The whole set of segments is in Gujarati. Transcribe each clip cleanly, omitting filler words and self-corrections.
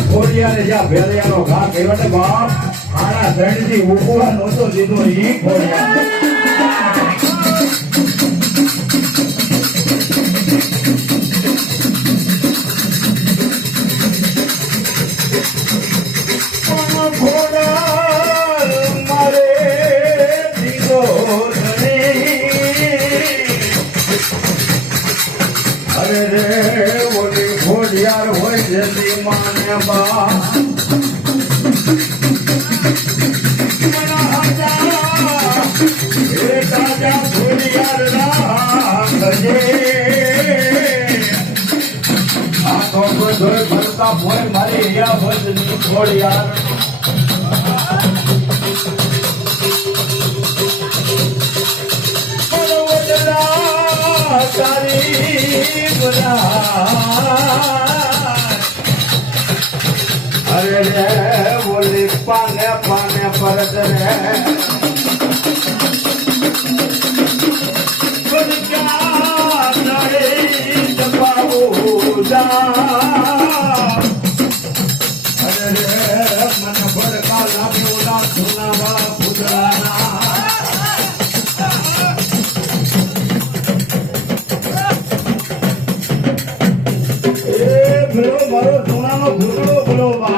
ખોડિયારે જ્યાં ભેલિયાનો ઘા કર્યો ને બાપ આના દંડથી ઉભવા નહોતો દીધો ઈ ખોડિયા यार हो जल्दी माने बा ताजा यार भरता भोय मारे या भजनी छोड़ यार तारी बुला अरे रे बोली पाने पाने परत रे अरे रे मन भर का लाभी उड़ा सुना बा पुतलाना मारो सोना नो भूतड़ो बोलो बा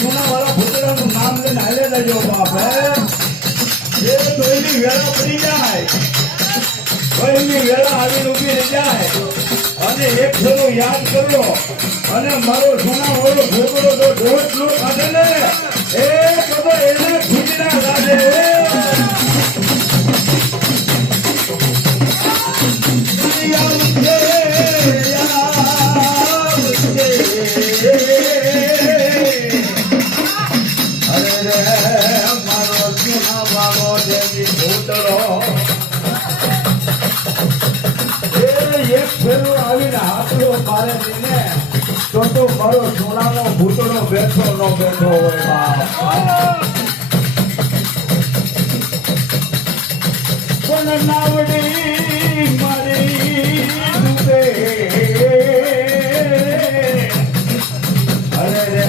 सोना वाला भूतड़ा नाम लेने आए जो बाप है ये तो वेला पड़ी जाए वेला आवी उभी રહી જાય અને એક ફેરો યાદ કરો અને મારો સોના વાળો ભૂતડો તો ઢોળ લો કાઢે ને એ કદો એને ખુદના લાગે તો મારો સોનાનો ભૂતળો બેઠો નો બેઠો હોય પણ નાવડી મારી ડૂબે અરે રે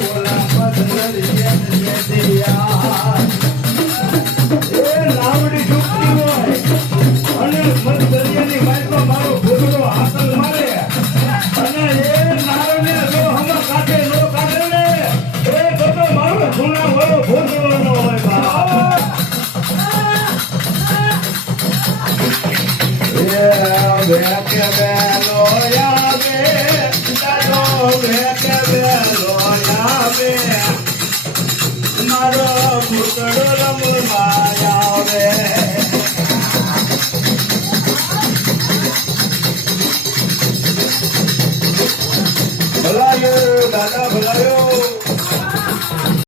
બોલા મદરિયા એ નાવડી ડૂબતી હોય અને મદરિયાની વાઈમાં મારો ભૂતળો હાકલ મારે અને એ મારો ભૂતડો રમવા